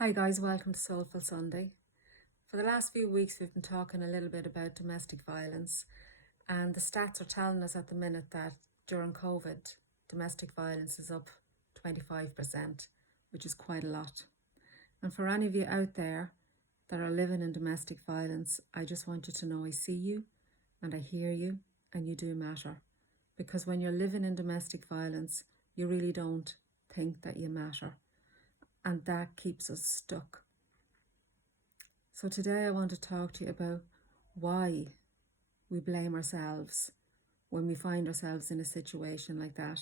Hi guys, welcome to Soulful Sunday. For the last few weeks we've been talking a little bit about domestic violence, and the stats are telling us at the minute that during COVID domestic violence is up 25%, which is quite a lot. And for any of you out there that are living in domestic violence, I just want you to know I see you and I hear you and you do matter. Because when you're living in domestic violence, you really don't think that you matter. And that keeps us stuck. So today I want to talk to you about why we blame ourselves when we find ourselves in a situation like that.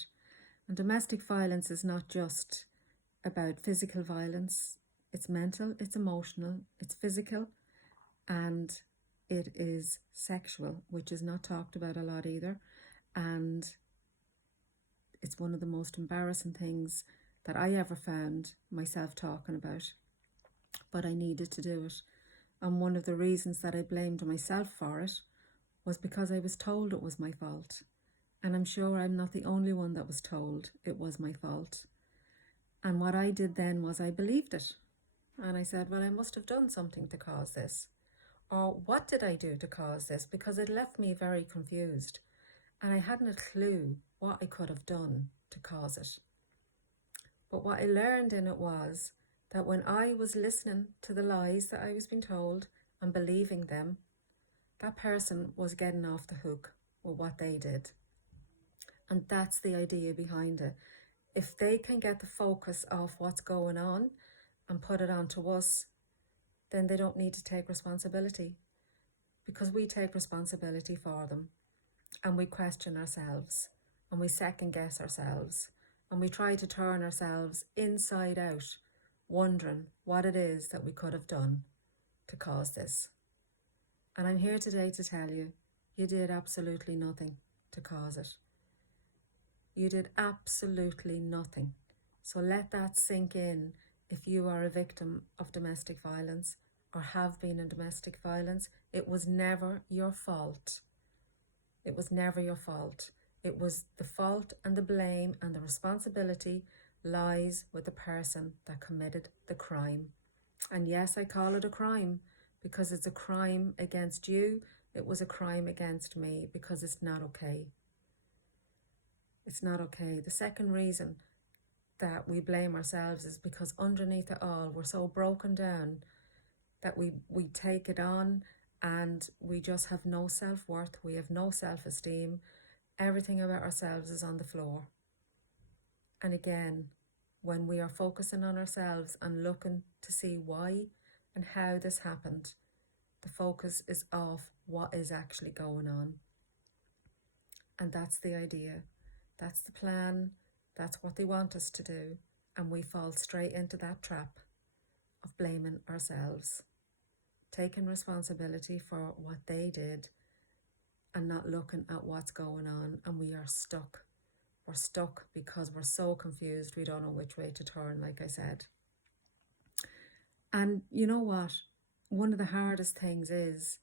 And domestic violence is not just about physical violence. It's mental, it's emotional, it's physical, and it is sexual, which is not talked about a lot either. And it's one of the most embarrassing things that I ever found myself talking about. But I needed to do it. And one of the reasons that I blamed myself for it was because I was told it was my fault. And I'm sure I'm not the only one that was told it was my fault. And what I did then was I believed it. And I said, well, I must have done something to cause this. Or what did I do to cause this? Because it left me very confused. And I hadn't a clue what I could have done to cause it. But what I learned in it was that when I was listening to the lies that I was being told and believing them, that person was getting off the hook with what they did. And that's the idea behind it. If they can get the focus off what's going on and put it onto us, then they don't need to take responsibility, because we take responsibility for them, and we question ourselves and we second guess ourselves and we try to turn ourselves inside out, wondering what it is that we could have done to cause this. And I'm here today to tell you, you did absolutely nothing to cause it. You did absolutely nothing. So let that sink in. If you are a victim of domestic violence or have been in domestic violence, it was never your fault. It was never your fault. It was the fault and the blame and the responsibility lies with the person that committed the crime. And yes, I call it a crime because it's a crime against you. It was a crime against me because it's not okay. It's not okay. The second reason that we blame ourselves is because underneath it all, we're so broken down that we take it on and we just have no self-worth. We have no self-esteem. Everything about ourselves is on the floor. And again, when we are focusing on ourselves and looking to see why and how this happened, the focus is off what is actually going on. And that's the idea. That's the plan. That's what they want us to do. And we fall straight into that trap of blaming ourselves, taking responsibility for what they did and not looking at what's going on. And we are stuck. We're stuck because we're so confused. We don't know which way to turn, like I said. And you know what? One of the hardest things is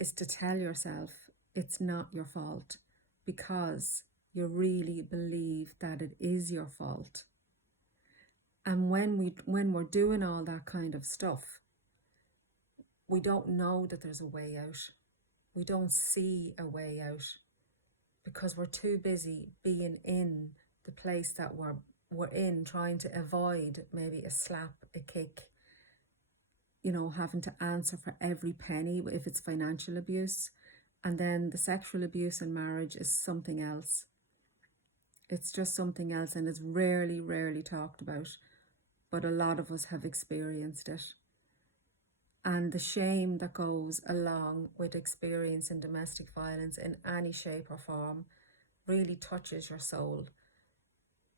to tell yourself it's not your fault, because you really believe that it is your fault. And when we're doing all that kind of stuff, we don't know that there's a way out. We don't see a way out because we're too busy being in the place that we're in, trying to avoid maybe a slap, a kick, having to answer for every penny if it's financial abuse. And then the sexual abuse in marriage is something else. It's just something else, and it's rarely talked about. But a lot of us have experienced it. And the shame that goes along with experiencing domestic violence in any shape or form really touches your soul.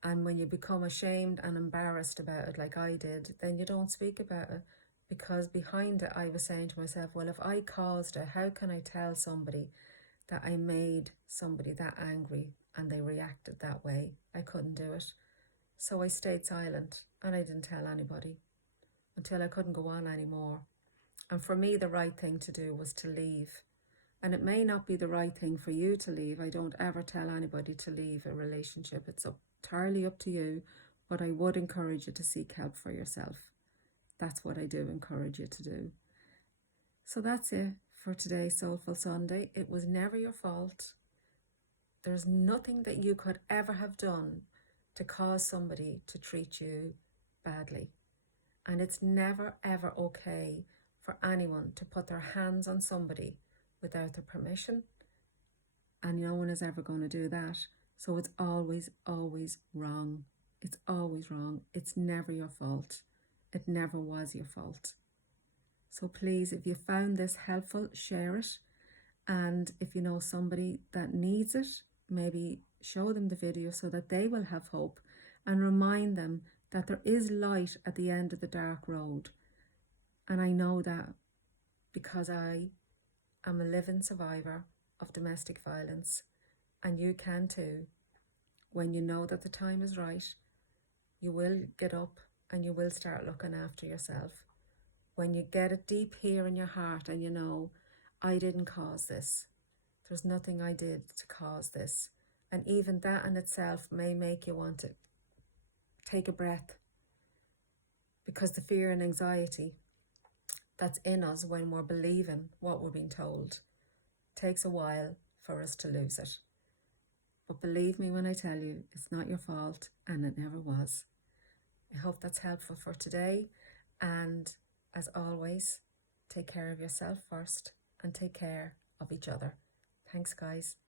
And when you become ashamed and embarrassed about it, like I did, then you don't speak about it. Because behind it, I was saying to myself, well, if I caused it, how can I tell somebody that I made somebody that angry and they reacted that way? I couldn't do it. So I stayed silent and I didn't tell anybody until I couldn't go on anymore. And for me, the right thing to do was to leave. And it may not be the right thing for you to leave. I don't ever tell anybody to leave a relationship. It's entirely up to you. But I would encourage you to seek help for yourself. that's what I do encourage you to do. So that's it for today's Soulful Sunday. It was never your fault. There's nothing that you could ever have done to cause somebody to treat you badly. And it's never, ever okay for anyone to put their hands on somebody without their permission. And no one is ever going to do that. So it's always, always wrong. It's always wrong. It's never your fault. It never was your fault. So please, if you found this helpful, share it. And if you know somebody that needs it, maybe show them the video so that they will have hope, and remind them that there is light at the end of the dark road. And I know that because I am a living survivor of domestic violence, and you can too. When you know that the time is right, you will get up and you will start looking after yourself. When you get it deep here in your heart and you know, I didn't cause this. There's nothing I did to cause this. And even that in itself may make you want to take a breath, because the fear and anxiety that's in us when we're believing what we're being told takes a while for us to lose it. But believe me when I tell you, it's not your fault, and it never was. I hope that's helpful for today. And as always, take care of yourself first and take care of each other. Thanks, guys.